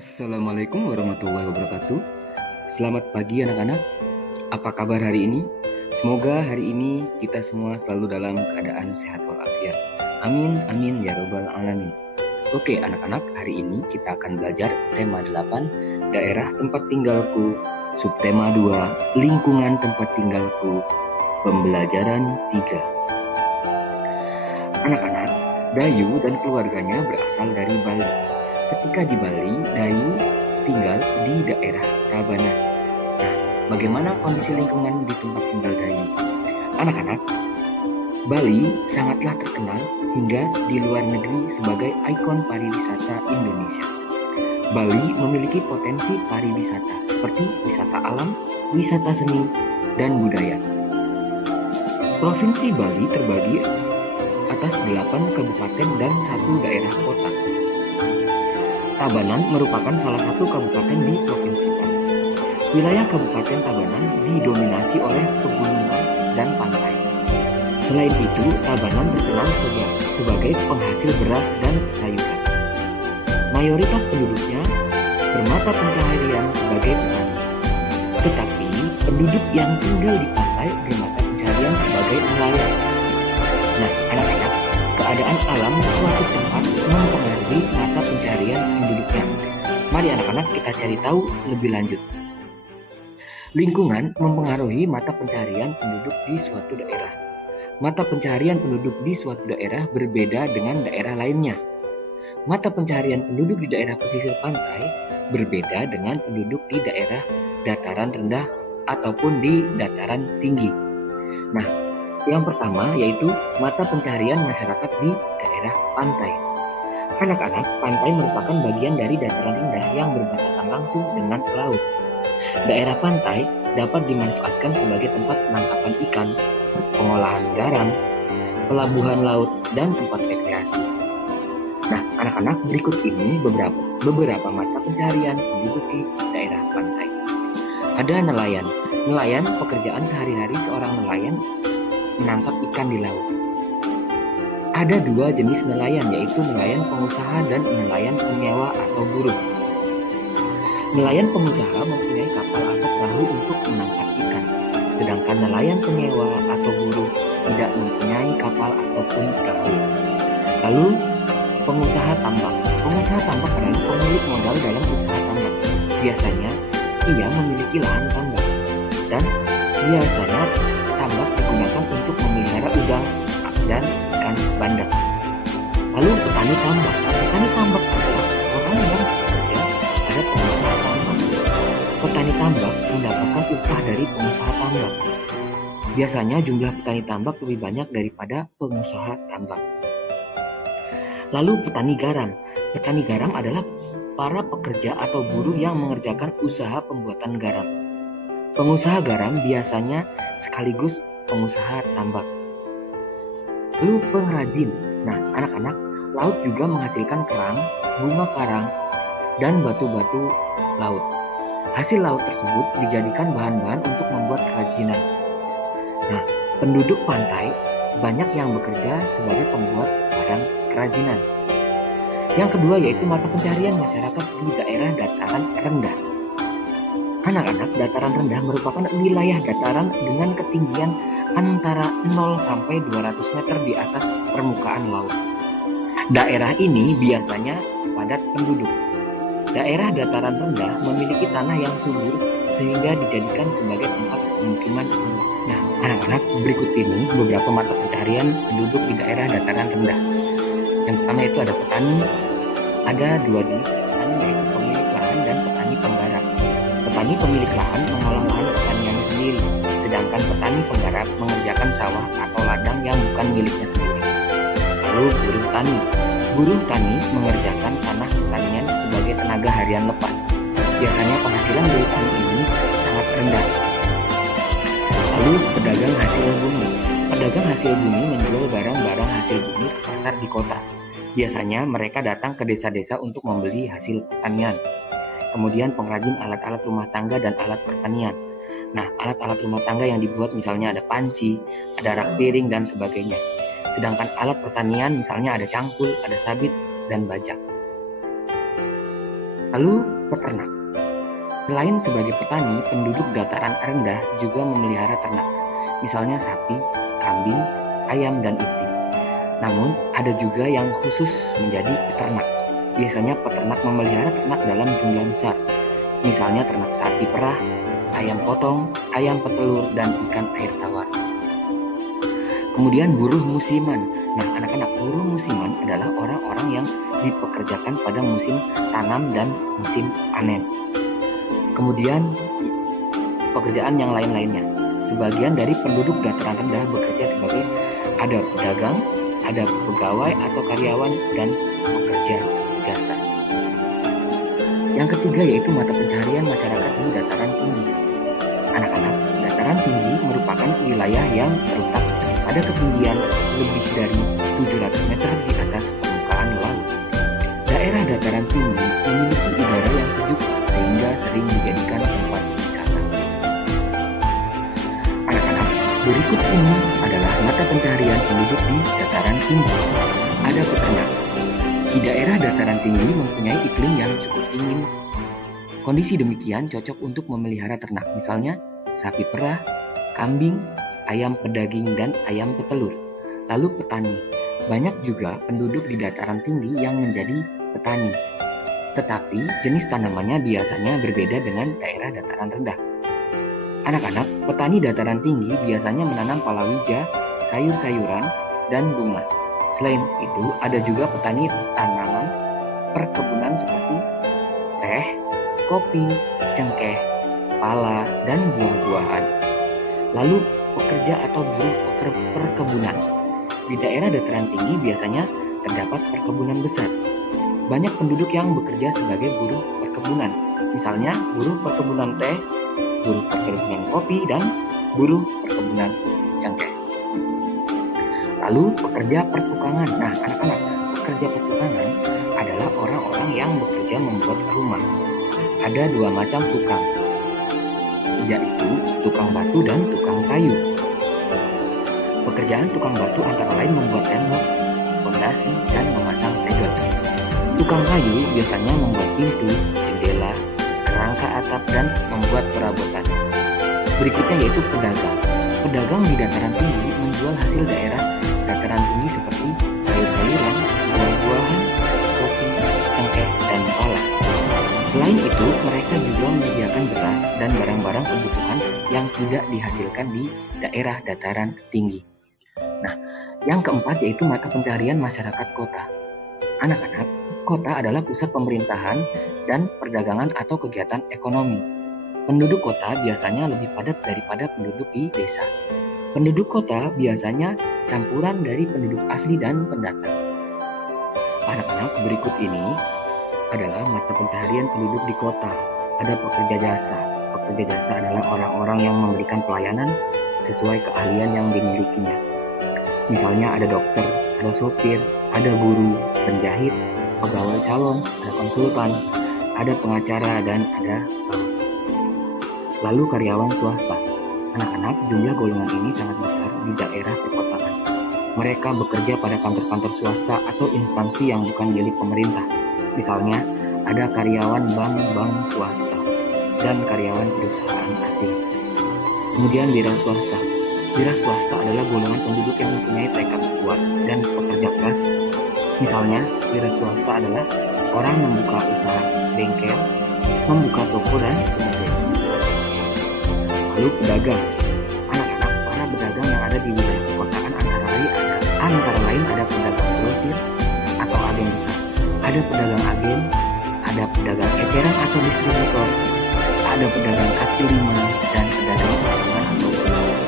Assalamualaikum warahmatullahi wabarakatuh. Selamat pagi anak-anak. Apa kabar hari ini? Semoga hari ini kita semua selalu dalam keadaan sehat walafiat. Amin, amin ya robbal alamin. Oke anak-anak, hari ini kita akan belajar tema 8, daerah tempat tinggalku, subtema 2, lingkungan tempat tinggalku, pembelajaran 3. Anak-anak, Dayu dan keluarganya berasal dari Bali. Ketika di Bali, Dayu tinggal di daerah Tabanan. Nah, bagaimana kondisi lingkungan di tempat tinggal Dayu? Anak-anak, Bali sangatlah terkenal hingga di luar negeri sebagai ikon pariwisata Indonesia. Bali memiliki potensi pariwisata seperti wisata alam, wisata seni, dan budaya. Provinsi Bali terbagi atas 8 kabupaten dan 1 daerah kota. Tabanan merupakan salah satu kabupaten di Provinsi Bali. Wilayah Kabupaten Tabanan didominasi oleh pegunungan dan pantai. Selain itu, Tabanan terkenal sebagai penghasil beras dan sayuran. Mayoritas penduduknya bermata pencaharian sebagai petani. Tetapi, penduduk yang tinggal di pantai bermata pencaharian sebagai nelayan. Nah, anak-anak, keadaan alam suatu tempat mempengaruhi mata pencaharian penduduknya. Mari anak-anak kita cari tahu lebih lanjut. Lingkungan mempengaruhi mata pencaharian penduduk di suatu daerah. Mata pencaharian penduduk di suatu daerah berbeda dengan daerah lainnya. Mata pencaharian penduduk di daerah pesisir pantai berbeda dengan penduduk di daerah dataran rendah ataupun di dataran tinggi. Nah, yang pertama yaitu mata pencaharian masyarakat di daerah pantai. Anak-anak, pantai merupakan bagian dari dataran rendah yang berbatasan langsung dengan laut. Daerah pantai dapat dimanfaatkan sebagai tempat penangkapan ikan, pengolahan garam, pelabuhan laut, dan tempat rekreasi. Nah, anak-anak, berikut ini beberapa mata pencaharian penduduk di daerah pantai. Ada nelayan. Nelayan, pekerjaan sehari-hari seorang nelayan menangkap ikan di laut. Ada 2 jenis nelayan, yaitu nelayan pengusaha dan nelayan penyewa atau buruh. Nelayan pengusaha mempunyai kapal atau perahu untuk menangkap ikan, sedangkan nelayan penyewa atau buruh tidak mempunyai kapal ataupun perahu. Lalu, pengusaha tambak. Pengusaha tambak adalah pemilik modal dalam usaha tambak. Biasanya, ia memiliki lahan tambak, dan biasanya tambak digunakan untuk memelihara udang dan ikan bandeng. Lalu petani tambak. Petani tambak adalah orang yang bekerja pada pengusaha tambak. Petani tambak mendapatkan upah dari pengusaha tambak. Biasanya jumlah petani tambak lebih banyak daripada pengusaha tambak. Lalu petani garam. Petani garam adalah para pekerja atau buruh yang mengerjakan usaha pembuatan garam. Pengusaha garam biasanya sekaligus pengusaha tambak. Lalu pengrajin. Nah, anak-anak, laut juga menghasilkan kerang, bunga karang, dan batu-batu laut. Hasil laut tersebut dijadikan bahan-bahan untuk membuat kerajinan. Nah, penduduk pantai banyak yang bekerja sebagai pembuat barang kerajinan. Yang kedua yaitu mata pencaharian masyarakat di daerah dataran rendah. Anak-anak, dataran rendah merupakan wilayah dataran dengan ketinggian antara 0 sampai 200 meter di atas permukaan laut. Daerah ini biasanya padat penduduk. Daerah dataran rendah memiliki tanah yang subur sehingga dijadikan sebagai tempat pemukiman. Nah, anak-anak, berikut ini beberapa mata pencaharian penduduk di daerah dataran rendah. Yang pertama itu ada petani. Ada 2 jenis petani, yaitu pemilik lahan dan petani penggarap. Petani pemilik lahan mengolah lahan pertaniannya sendiri, sedangkan petani penggarap mengerjakan sawah atau ladang yang bukan miliknya sendiri. Lalu buruh tani. Buruh tani mengerjakan tanah pertanian sebagai tenaga harian lepas. Biasanya penghasilan dari tani ini sangat rendah. Lalu pedagang hasil bumi. Pedagang hasil bumi menjual barang-barang hasil bumi ke pasar di kota. Biasanya mereka datang ke desa-desa untuk membeli hasil pertanian. Kemudian pengrajin alat-alat rumah tangga dan alat pertanian. Nah, alat-alat rumah tangga yang dibuat misalnya ada panci, ada rak piring, dan sebagainya. Sedangkan alat pertanian misalnya ada cangkul, ada sabit, dan bajak. Lalu peternak. Selain sebagai petani, penduduk dataran rendah juga memelihara ternak, misalnya sapi, kambing, ayam, dan itik. Namun, ada juga yang khusus menjadi peternak. Biasanya peternak memelihara ternak dalam jumlah besar, misalnya ternak sapi perah, ayam potong, ayam petelur, dan ikan air tawar. Kemudian buruh musiman. Nah, anak-anak, buruh musiman adalah orang-orang yang dipekerjakan pada musim tanam dan musim panen. Kemudian pekerjaan yang lain-lainnya. Sebagian dari penduduk dataran rendah bekerja sebagai ada pedagang, ada pegawai atau karyawan, dan pekerja jasa. Yang ketiga yaitu mata pencaharian masyarakat di dataran tinggi. Anak-anak, dataran tinggi merupakan wilayah yang terletak pada ketinggian lebih dari 700 meter di atas permukaan laut. Daerah dataran tinggi memiliki udara yang sejuk sehingga sering dijadikan tempat wisata. Anak-anak, berikut ini adalah mata pencaharian penduduk di dataran tinggi. Ada peternak. Di daerah dataran tinggi mempunyai iklim yang cukup dingin. Kondisi demikian cocok untuk memelihara ternak, misalnya sapi perah, kambing, ayam pedaging, dan ayam petelur. Lalu petani. Banyak juga penduduk di dataran tinggi yang menjadi petani. Tetapi jenis tanamannya biasanya berbeda dengan daerah dataran rendah. Anak-anak, petani dataran tinggi biasanya menanam palawija, sayur-sayuran, dan bunga. Selain itu, ada juga petani tanaman perkebunan seperti teh, kopi, cengkeh, pala, dan buah-buahan. Lalu pekerja atau buruh perkebunan. Di daerah dataran tinggi biasanya terdapat perkebunan besar. Banyak penduduk yang bekerja sebagai buruh perkebunan, misalnya buruh perkebunan teh, buruh perkebunan kopi, dan buruh perkebunan cengkeh. Lalu pekerja pertukangan. Nah, anak-anak, pekerja pertukangan adalah orang-orang yang bekerja membuat rumah. Ada dua macam tukang, yaitu tukang batu dan tukang kayu. Pekerjaan tukang batu antara lain membuat tembok, fondasi, dan memasang tegel. Tukang kayu biasanya membuat pintu, jendela, kerangka atap, dan membuat perabotan. Berikutnya yaitu pedagang. Pedagang di dataran tinggi menjual hasil daerah dataran tinggi seperti sayur-sayuran, buah-buahan, kopi, cengkeh, dan pala. Selain itu, mereka juga menyediakan beras dan barang-barang kebutuhan yang tidak dihasilkan di daerah dataran tinggi. Nah, yang keempat yaitu mata pencaharian masyarakat kota. Anak-anak, kota adalah pusat pemerintahan dan perdagangan atau kegiatan ekonomi. Penduduk kota biasanya lebih padat daripada penduduk di desa. Penduduk kota biasanya campuran dari penduduk asli dan pendatang. Anak-anak, berikut ini adalah mata pencaharian penduduk di kota. Ada pekerja jasa. Pekerja jasa adalah orang-orang yang memberikan pelayanan sesuai keahlian yang dimilikinya. Misalnya ada dokter, ada sopir, ada guru, penjahit, pegawai salon, ada konsultan, ada pengacara, dan ada lalu karyawan swasta. Anak-anak, jumlah golongan ini sangat besar di daerah perkotaan. Mereka bekerja pada kantor-kantor swasta atau instansi yang bukan milik pemerintah. Misalnya, ada karyawan bank-bank swasta dan karyawan perusahaan asing. Kemudian wira swasta. Wira swasta adalah golongan penduduk yang mempunyai tekad kuat dan pekerja keras. Misalnya, wira swasta adalah orang membuka usaha bengkel, membuka toko, dan sebagainya. Lalu pedagang. Anak-anak, para pedagang yang ada di wilayah perkotaan antara lain ada pedagang grosir atau agen besar, ada pedagang agen, ada pedagang eceran atau distributor, ada pedagang kaki lima, dan pedagang pasangan atau buruh.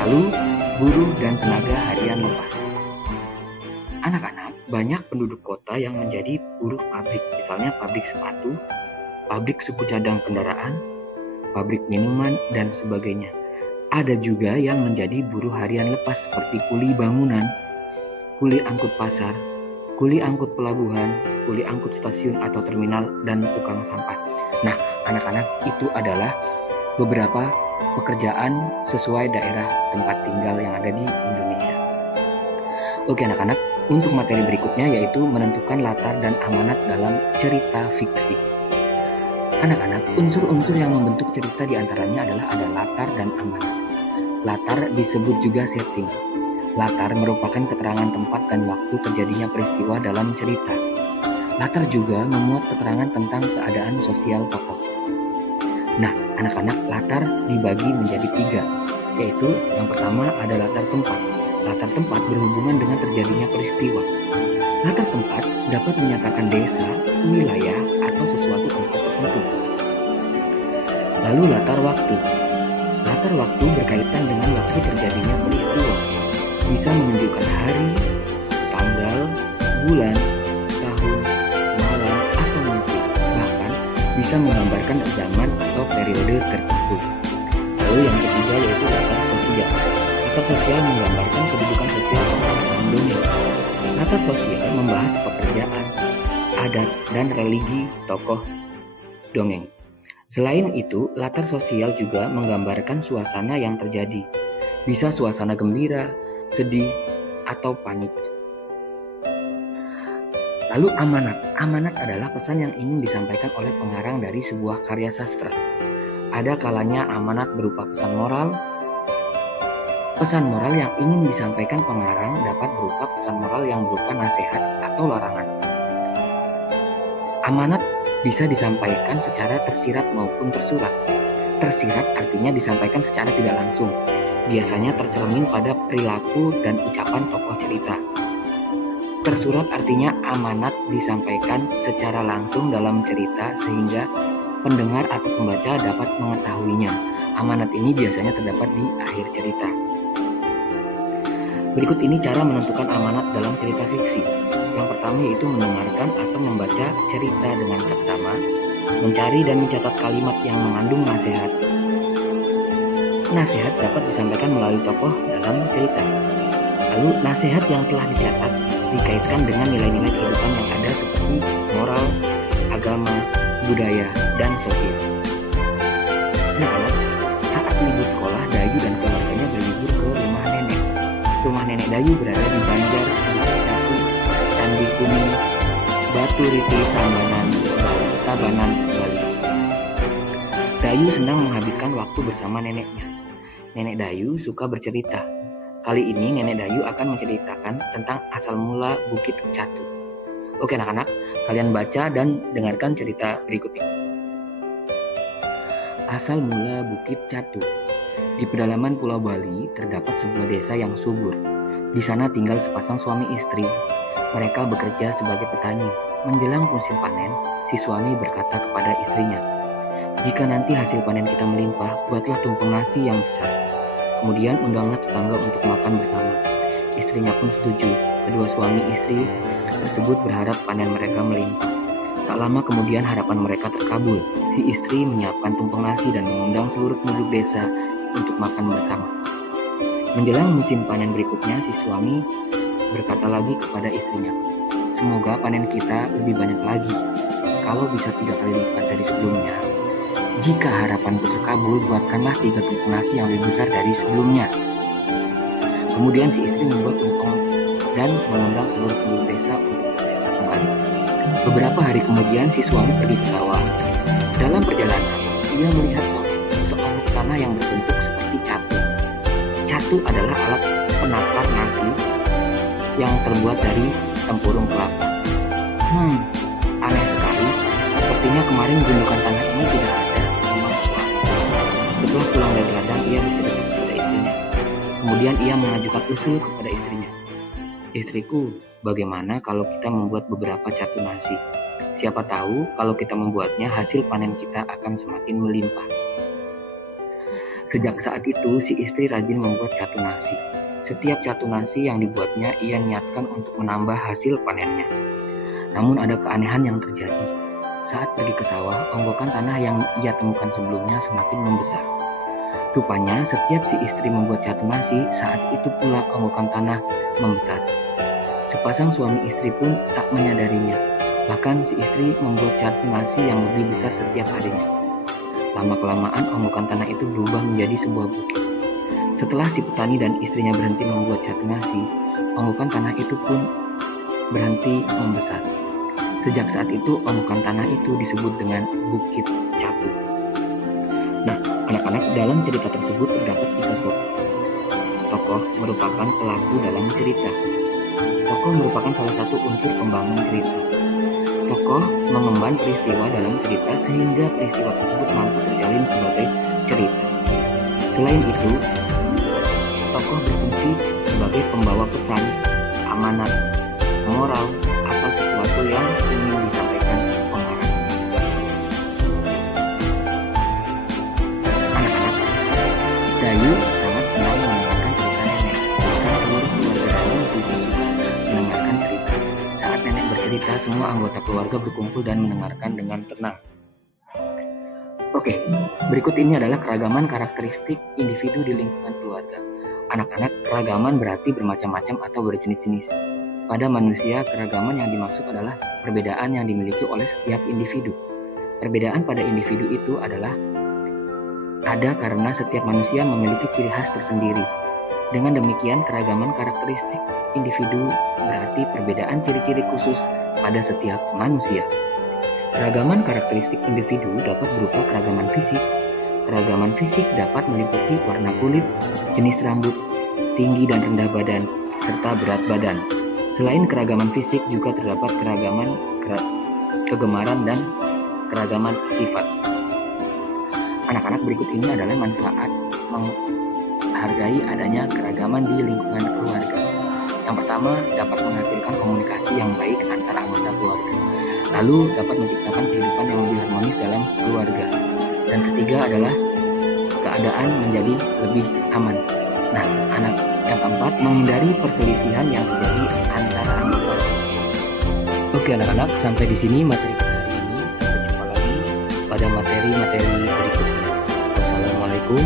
Lalu buruh dan tenaga harian lepas. Anak-anak, banyak penduduk kota yang menjadi buruh pabrik, misalnya pabrik sepatu, pabrik suku cadang kendaraan, pabrik minuman, dan sebagainya. Ada juga yang menjadi buruh harian lepas seperti kuli bangunan, kuli angkut pasar, kuli angkut pelabuhan, kuli angkut stasiun atau terminal, dan tukang sampah. Nah, anak-anak, itu adalah beberapa pekerjaan sesuai daerah tempat tinggal yang ada di Indonesia. Oke anak-anak, Untuk materi berikutnya yaitu menentukan latar dan amanat dalam cerita fiksi. Anak-anak, unsur-unsur yang membentuk cerita diantaranya adalah ada latar dan amanat. Latar disebut juga setting. Latar merupakan keterangan tempat dan waktu terjadinya peristiwa dalam cerita. Latar juga memuat keterangan tentang keadaan sosial tokoh. Nah, anak-anak, latar dibagi menjadi 3, yaitu yang pertama ada latar tempat. Latar tempat berhubungan dengan terjadinya peristiwa. Latar tempat dapat menyatakan desa, wilayah, atau sesuatu tempat tertentu. Lalu latar waktu. Latar waktu berkaitan dengan waktu terjadinya peristiwa. Bisa menunjukkan hari, tanggal, bulan, tahun, malam, atau musim. Bahkan bisa menggambarkan zaman atau periode tertentu. Lalu yang ketiga yaitu latar sosial. Latar sosial menggambarkan kedudukan sosial orang dalam dunia. Latar sosial membahas pekerjaan, adat, dan religi tokoh dongeng. Selain itu, latar sosial juga menggambarkan suasana yang terjadi. Bisa suasana gembira, sedih, atau panik. Lalu amanat. Amanat adalah pesan yang ingin disampaikan oleh pengarang dari sebuah karya sastra. Ada kalanya amanat berupa pesan moral. Pesan moral yang ingin disampaikan pengarang dapat berupa pesan moral yang berupa nasihat atau larangan. Amanat bisa disampaikan secara tersirat maupun tersurat. Tersirat artinya disampaikan secara tidak langsung. Biasanya tercermin pada perilaku dan ucapan tokoh cerita. Tersurat artinya amanat disampaikan secara langsung dalam cerita sehingga pendengar atau pembaca dapat mengetahuinya. Amanat ini biasanya terdapat di akhir cerita. Berikut ini cara menentukan amanat dalam cerita fiksi. Yang pertama yaitu mendengarkan atau membaca cerita dengan saksama, mencari dan mencatat kalimat yang mengandung nasihat. Nasihat dapat disampaikan melalui tokoh dalam cerita. Lalu nasihat yang telah dicatat dikaitkan dengan nilai-nilai kehidupan yang ada seperti moral, agama, budaya, dan sosial. Anak-anak, saat libur sekolah, Dayu dan keluarganya berlibur ke rumah nenek. Rumah nenek Dayu berada di Banjar, Catu, Candi Kuning, Batu Riti, Tabanan, Bali. Dayu senang menghabiskan waktu bersama neneknya. Nenek Dayu suka bercerita. Kali ini nenek Dayu akan menceritakan tentang asal mula Bukit Catu. Oke anak-anak, kalian baca dan dengarkan cerita berikut ini. Asal mula Bukit Catu. Di pedalaman Pulau Bali terdapat sebuah desa yang subur. Di sana tinggal sepasang suami istri. Mereka bekerja sebagai petani. Menjelang musim panen, si suami berkata kepada istrinya, "Jika nanti hasil panen kita melimpah, buatlah tumpeng nasi yang besar. Kemudian undanglah tetangga untuk makan bersama." Istrinya pun setuju. Kedua suami istri tersebut berharap panen mereka melimpah. Tak lama kemudian harapan mereka terkabul. Si istri menyiapkan tumpeng nasi dan mengundang seluruh penduduk desa untuk makan bersama. Menjelang musim panen berikutnya, si suami berkata lagi kepada istrinya, "Semoga panen kita lebih banyak lagi. Kalau bisa 3 kali lipat dari sebelumnya. Jika harapanku terkabul, buatkanlah 3 tumpeng nasi yang lebih besar dari sebelumnya." Kemudian si istri membuat tumpeng dan mengundang seluruh penduduk desa untuk berpesta kembali. Beberapa hari kemudian si suami pergi ke sawah. Dalam perjalanan, ia melihat seonggok tanah yang berbentuk seperti catu. Catu adalah alat penakar nasi yang terbuat dari tempurung kelapa. Aneh sekali. Sepertinya kemarin gundukan tanah ini tidak ada memang suami. Setelah pulang dari ladang, ia bercerita kepada istrinya. Kemudian ia mengajukan usul kepada istrinya. "Istriku, bagaimana kalau kita membuat beberapa catu nasi? Siapa tahu kalau kita membuatnya, hasil panen kita akan semakin melimpah." Sejak saat itu, si istri rajin membuat catu nasi. Setiap catu nasi yang dibuatnya, ia niatkan untuk menambah hasil panennya. Namun ada keanehan yang terjadi. Saat pergi ke sawah, onggokan tanah yang ia temukan sebelumnya semakin membesar. Rupanya setiap si istri membuat catu nasi, saat itu pula onggokan tanah membesar. Sepasang suami istri pun tak menyadarinya. Bahkan si istri membuat catu nasi yang lebih besar setiap harinya. Lama-kelamaan onggokan tanah itu berubah menjadi sebuah bukit. Setelah si petani dan istrinya berhenti membuat catu nasi, onggokan tanah itu pun berhenti membesar. Sejak saat itu, omukan tanah itu disebut dengan Bukit Caput. Nah, anak-anak, dalam cerita tersebut terdapat 3 tokoh. Tokoh merupakan pelaku dalam cerita. Tokoh merupakan salah satu unsur pembangun cerita. Tokoh mengemban peristiwa dalam cerita sehingga peristiwa tersebut mampu terjalin sebagai cerita. Selain itu, tokoh berfungsi sebagai pembawa pesan, amanat, moral, atau sesuatu yang ingin disampaikan pengarang. Anak-anak, Dayu sangat senang mendengarkan cerita nenek. Bahkan seluruh keluarga Dayu juga suka mendengarkan cerita. Saat nenek bercerita, semua anggota keluarga berkumpul dan mendengarkan dengan tenang. Oke, berikut ini adalah keragaman karakteristik individu di lingkungan keluarga. Anak-anak, keragaman berarti bermacam-macam atau berjenis-jenis. Pada manusia, keragaman yang dimaksud adalah perbedaan yang dimiliki oleh setiap individu. Perbedaan pada individu itu adalah ada karena setiap manusia memiliki ciri khas tersendiri. Dengan demikian, keragaman karakteristik individu berarti perbedaan ciri-ciri khusus pada setiap manusia. Keragaman karakteristik individu dapat berupa keragaman fisik. Keragaman fisik dapat meliputi warna kulit, jenis rambut, tinggi dan rendah badan, serta berat badan. Selain keragaman fisik juga terdapat keragaman kegemaran dan keragaman sifat. Anak-anak, berikut ini adalah manfaat menghargai adanya keragaman di lingkungan keluarga. Yang pertama, dapat menghasilkan komunikasi yang baik antara anggota keluarga. Lalu dapat menciptakan kehidupan yang lebih harmonis dalam keluarga. Dan ketiga adalah keadaan menjadi lebih aman. Nah, yang keempat, menghindari perselisihan yang terjadi antara anggota. Oke anak-anak, sampai di sini materi kita hari ini. Sampai jumpa lagi pada materi-materi berikutnya. Wassalamualaikum